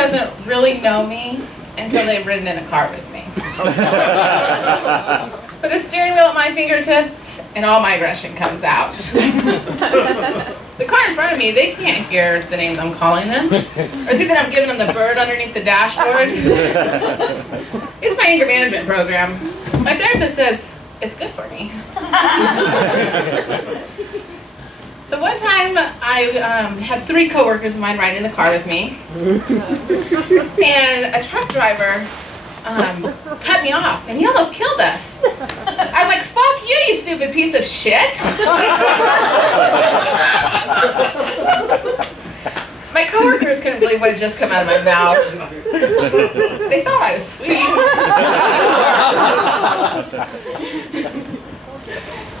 doesn't really know me until they've ridden in a car with me. Put a steering wheel at my fingertips, and all my aggression comes out. The car in front of me, they can't hear the names I'm calling them. Or see that I'm giving them the bird underneath the dashboard. It's my anger management program. My therapist says it's good for me. So one time, I had 3 coworkers of mine riding in the car with me, and a truck driver cut me off, and he almost killed us. I was like, "Fuck you, you stupid piece of shit!" My coworkers couldn't believe what had just come out of my mouth. They thought I was sweet.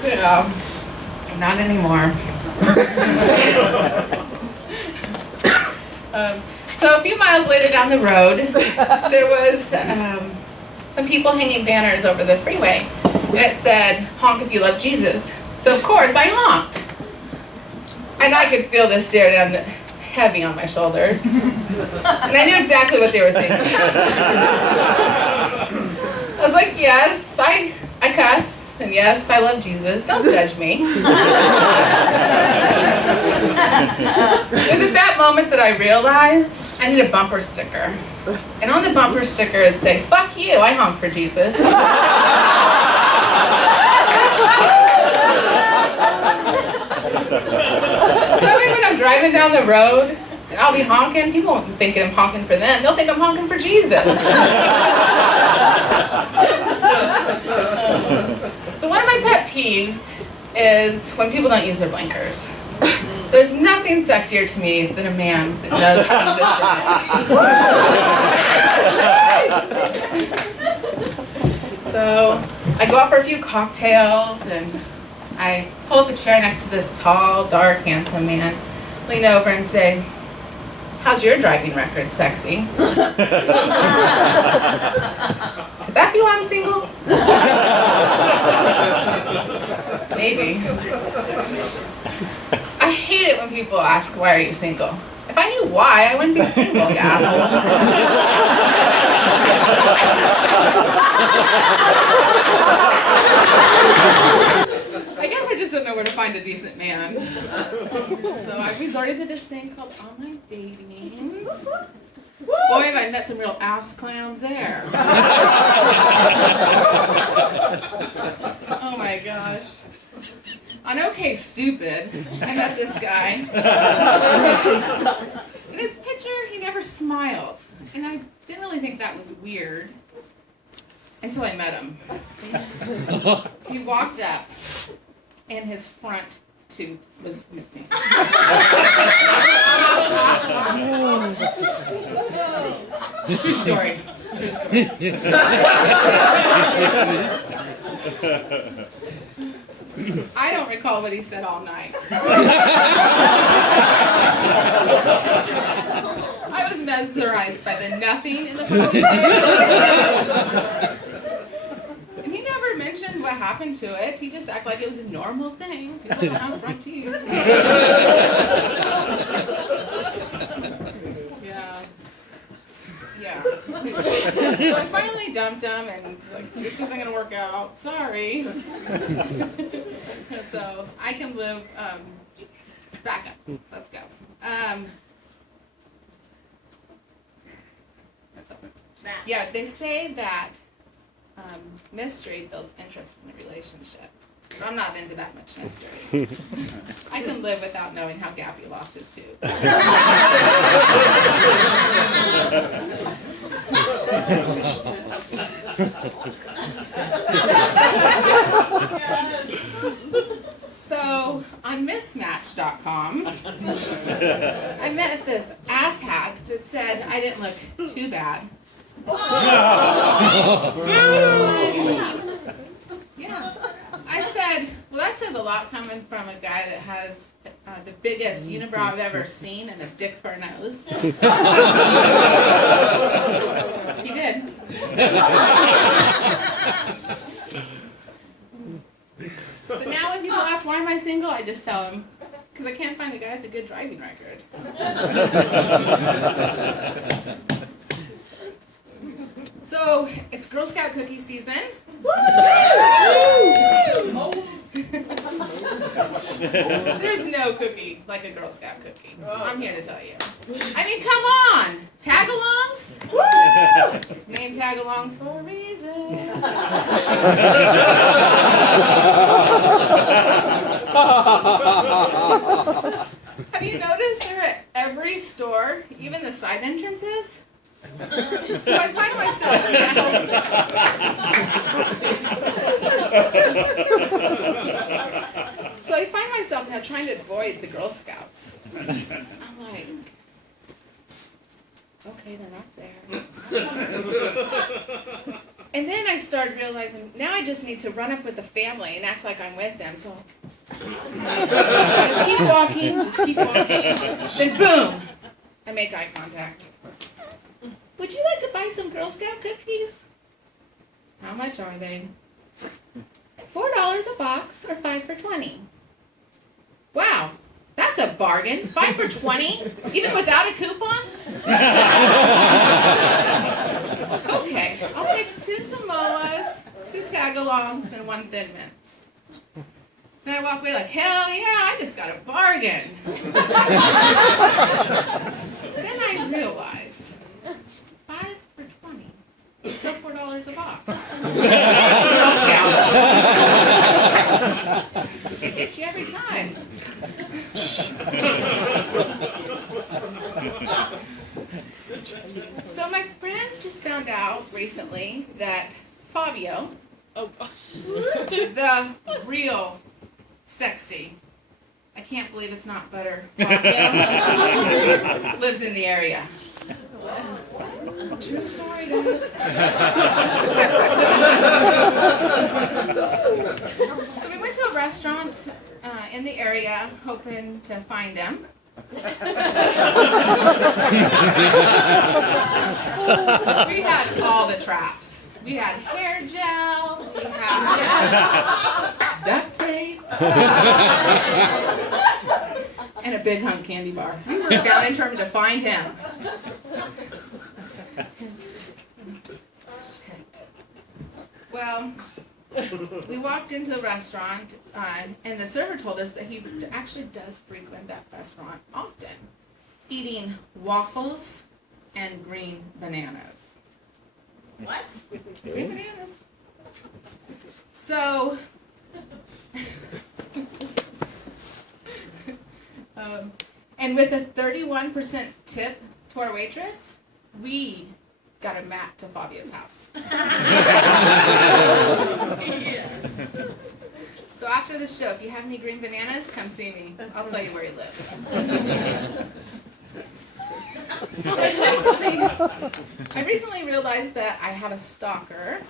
Yeah, not anymore. So a few miles later down the road, there was some people hanging banners over the freeway that said, "Honk if you love Jesus." So of course I honked. And I could feel this stare down heavy on my shoulders. And I knew exactly what they were thinking. I was like, yes, I cuss. And yes, I love Jesus. Don't judge me. It was at that moment that I realized I need a bumper sticker. And on the bumper sticker it'd say, "Fuck you, I honk for Jesus." That way when I'm driving down the road, and I'll be honking, people won't think I'm honking for them. They'll think I'm honking for Jesus. So one of my pet peeves is when people don't use their blinkers. There's nothing sexier to me than a man that knows how to use their blinkers. So I go out for a few cocktails and I pull up a chair next to this tall, dark, handsome man, lean over and say, "How's your driving record, sexy?" Could that be why I'm single? Maybe. I hate it when people ask, "Why are you single?" If I knew why, I wouldn't be single, you asshole. I guess I just don't know where to find a decent man. So I've resorted to this thing called online dating. Boy, have I met some real ass clowns there. Oh my gosh. On OK Stupid, I met this guy. In his picture, he never smiled. And I didn't really think that was weird until I met him. He walked up, and his front tooth was missing. True story. True story. I don't recall what he said all night. I was mesmerized by the nothing in the front face. And he never mentioned what happened to it. He just acted like it was a normal thing. People don't have front teeth. Yeah. So I finally dumped him and like, this isn't going to work out. Sorry. So I can live, back up. Let's go. Yeah, they say that mystery builds interest in a relationship. So I'm not into that much mystery. I can live without knowing how Gappy lost his tooth. So on Mismatch.com, I met this asshat that said I didn't look too bad. Yeah. I said, well, that says a lot coming from a guy that has the biggest unibrow I've ever seen and a dick for a nose. He did. So now when people ask, why am I single? I just tell them, because I can't find a guy with a good driving record. So it's Girl Scout cookie season. There's no cookie like a Girl Scout cookie. I'm here to tell you. I mean, come on! Tag-alongs? Name tag-alongs for a reason. Have you noticed they're at every store, even the side entrances? So I find myself now trying to avoid the Girl Scouts. I'm like, okay, they're not there. And then I started realizing, now I just need to run up with the family and act like I'm with them. So just keep walking, just keep walking. Then boom, I make eye contact. Would you like to buy some Girl Scout cookies? How much are they? $4 a box or 5 for $20. Wow, that's a bargain. 5 for $20, even without a coupon? Okay, I'll take 2 Samoas, 2 tag-alongs, and 1 Thin Mints. Then I walk away like, hell yeah, I just got a bargain. Then I realize, 5 for $20, still $4 a box. Girl Scouts. It gets you every time. So my friends just found out recently that Fabio, the real sexy, I can't believe it's not butter, Fabio, lives in the area. True story, guys. So we went to a restaurant in the area, hoping to find him. We had all the traps. We had hair gel, we had duct tape, and a big hunk candy bar. We were down determined to find him. Well, we walked into the restaurant, and the server told us that he actually does frequent that restaurant often, eating waffles and green bananas. What? Green bananas. So, and with a 31% tip to our waitress, we got a mat to Fabio's house. Yes. So after the show, if you have any green bananas, come see me. I'll tell you where he lives. So I recently realized that I have a stalker.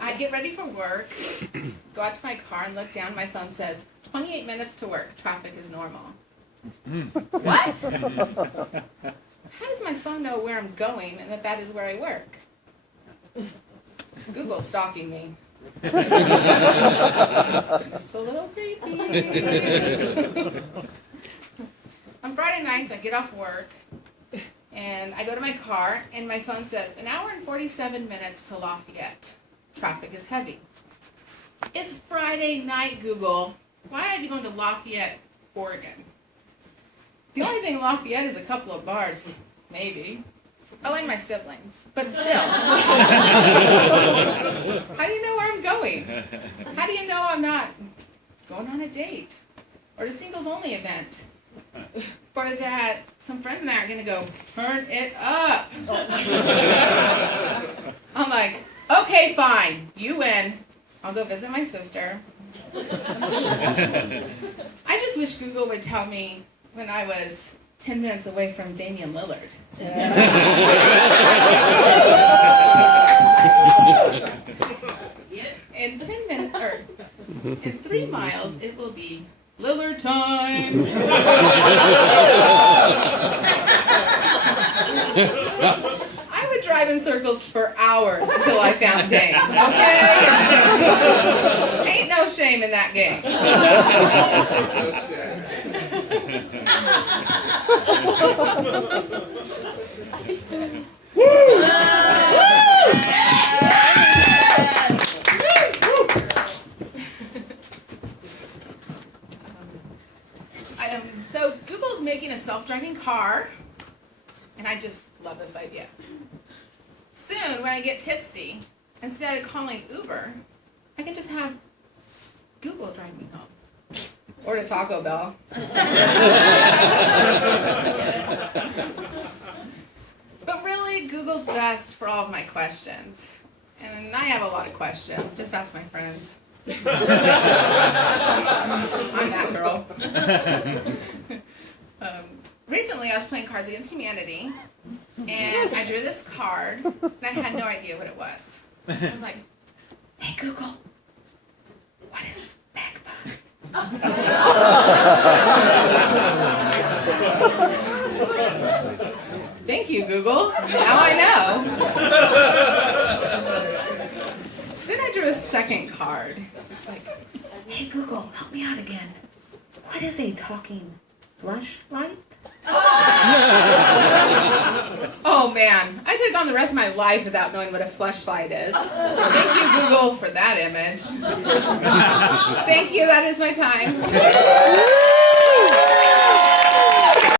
I get ready for work, go out to my car and look down. My phone says, 28 minutes to work. Traffic is normal. What? How does my phone know where I'm going and that is where I work? Google's stalking me. It's a little creepy. On Friday nights, I get off work, and I go to my car, and my phone says, 1 hour and 47 minutes to Lafayette. Traffic is heavy. It's Friday night, Google. Why would I be going to Lafayette, Oregon? The only thing in Lafayette is a couple of bars, maybe. Oh, and my siblings. But still. How do you know where I'm going? How do you know I'm not going on a date? Or a singles-only event? For that, some friends and I are going to go, turn it up. I'm like, okay, fine. You win. I'll go visit my sister. I just wish Google would tell me when I was 10 minutes away from Damian Lillard. In 10 minutes, or in 3 miles, it will be Lillard time. I would drive drive in circles for hours until I found game, okay? Ain't no shame in that game. So Google's making a self-driving car, and I just love this idea. Soon, when I get tipsy, instead of calling Uber, I can just have Google drive me home. Or to Taco Bell. But really, Google's best for all of my questions. And I have a lot of questions. Just ask my friends. I'm that girl. Recently, I was playing Cards Against Humanity, and I drew this card, and I had no idea what it was. I was like, "Hey Google, what is backbone?" Thank you, Google. Now I know. Then I drew a second card. It's like, Hey Google, help me out again. What is a talking flashlight? oh man, I could have gone the rest of my life without knowing what a fleshlight is. Thank you, Google, for that image. Thank you, that is my time.